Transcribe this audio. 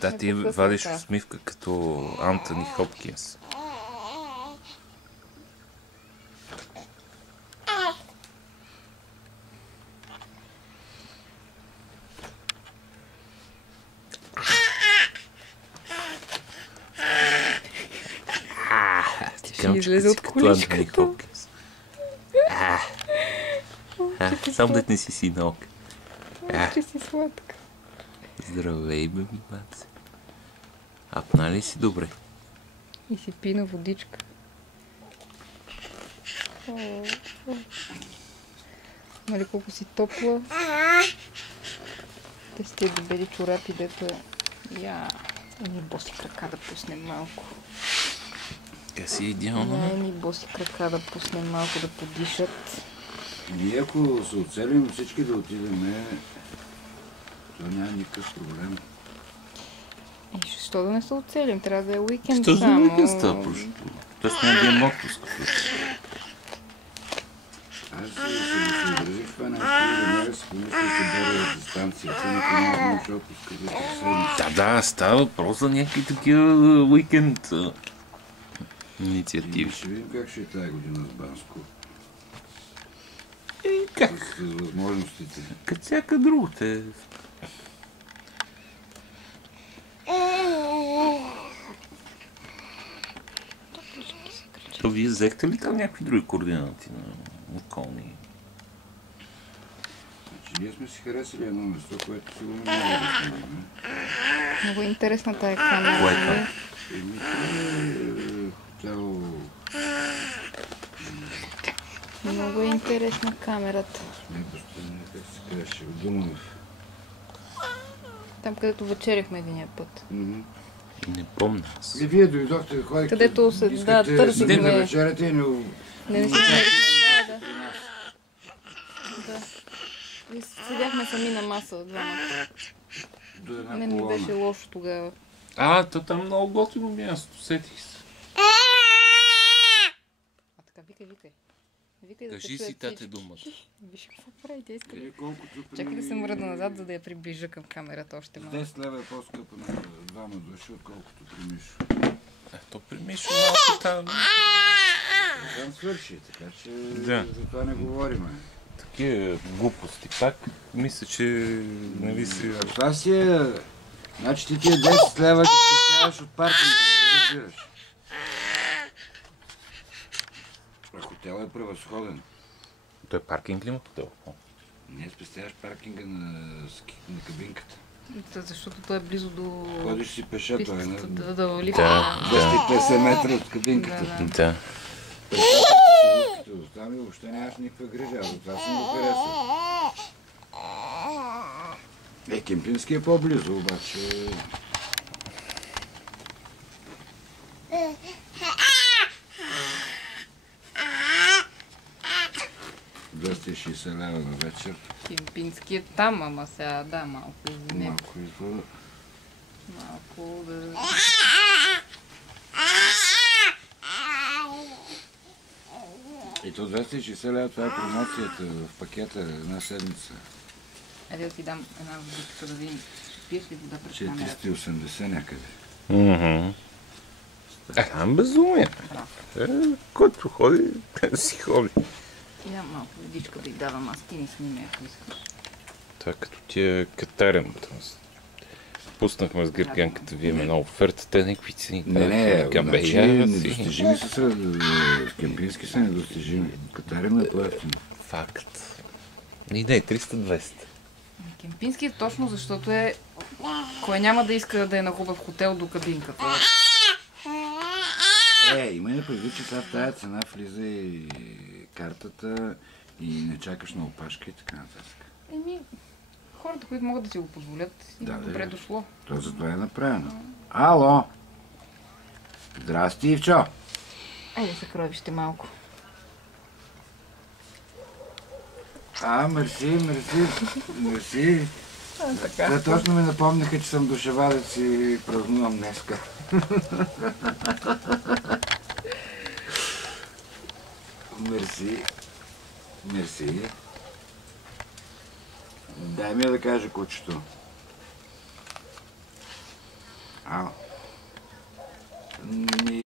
Да, ти вадиш усмивка като Антони Хопкинс. Ще излезе от количката. Само да не си синок. Ще си сладка. Здравей, бе, баце. Апна ли си добре? И си пина водичка. Нали колко си топла? Те с тия дебели чорапи, дето е. Едни боси крака да пуснем малко. Си идеално. Едни боси крака да пуснем малко да подишат. Ние ако се оцелим всички да отидем, то няма никакъв проблем. Защо да не се оцелим? Трябва да е уикенд Що само. за уикенд става просто? Тоест няма да имам отпуск. Аз се съобразих това нещо и да не си помисли да се боря от дистанцията, но няма да отпуска за 3 седмици. Да, става въпрос за някакви такива уикенд инициативи. Ще видим как ще е тази година с Банско. Как? С възможностите. Като всяка друга. То вие взехте ли там някакви други координати на околни? Значи ние сме си харесали едно место, което сигурно няма да снимаме. Много е интересна тая камера. Което? Хотел... Много е интересна камерата. Как се казваше? В Думанов. Там, където вечеряхме единия път. Не помня. И вие дойдохте, ходихте, Където се... Да, търсихме... да вечеряте и Не си намерихме, да. И седяхме сами на маса, двамата. до една Не ми колона. беше лошо тогава. То там много готино място, сетих се. Така, викай. Викай да те Кажи си, чуят тате, всички. думата. Виж какво прави, тя иска. Колкото при... Чакай да се мръдна назад, за да я приближа към камерата още малко. 10 лева е по-скъпо на двама души, отколкото при Мишо. То при Мишо малко там. Там свърши, така че Да. за това не говориме. Такива глупости. Пак мисля, че нали си... Това си е... Значи ти тия 10 лева ти спестяваш от паркинга, не разбираш. А хотел е превъзходен. Той паркинг ли има хотел? Не спестяваш паркинга на кабинката. Защото той е близо до... Ходиш си пеша, той е на пистата, да лифта. 250 метра от кабинката. Да. Там и въобще нямаш никаква грижа, затова съм го харесал. Кемпински е по-близо, обаче... $260 лева на вечер. Кемпински е там, ама сега, да, малко извинем. Малко извън. Малко да... И то 260 лева, това е промоцията в пакета една седмица. Айде да ти дам една водичка да видим. Ще пиеш ли вода пред камерата? 480 някъде. Там безумие. Който ходи, си ходи. И дам малко водичка да й давам, аз ти не сними, ако искаш. Това като ти е катарен. Пуснахме с Гергенката, вие ме на оферта, те някакви цени. Не, към значи бея, недостижими са, кемпински са недостижими. Катарин е по-ефтино. Факт. И да, 300-200. Кемпински е точно защото е... Кой няма да иска да е на хубав хотел до кабинката? Има и предвид, че сега в тая цена влиза и картата и не чакаш на опашка и така нататък. Хората, които могат да си го позволят, добре дошло. То затова е направено. Ало! Здрасти, Ивчо! Айде се кровище малко. Мерси. Те точно ми напомниха, че съм душевадец и празнувам днеска. Мерси. Дай ми да кажа кучето. Ало.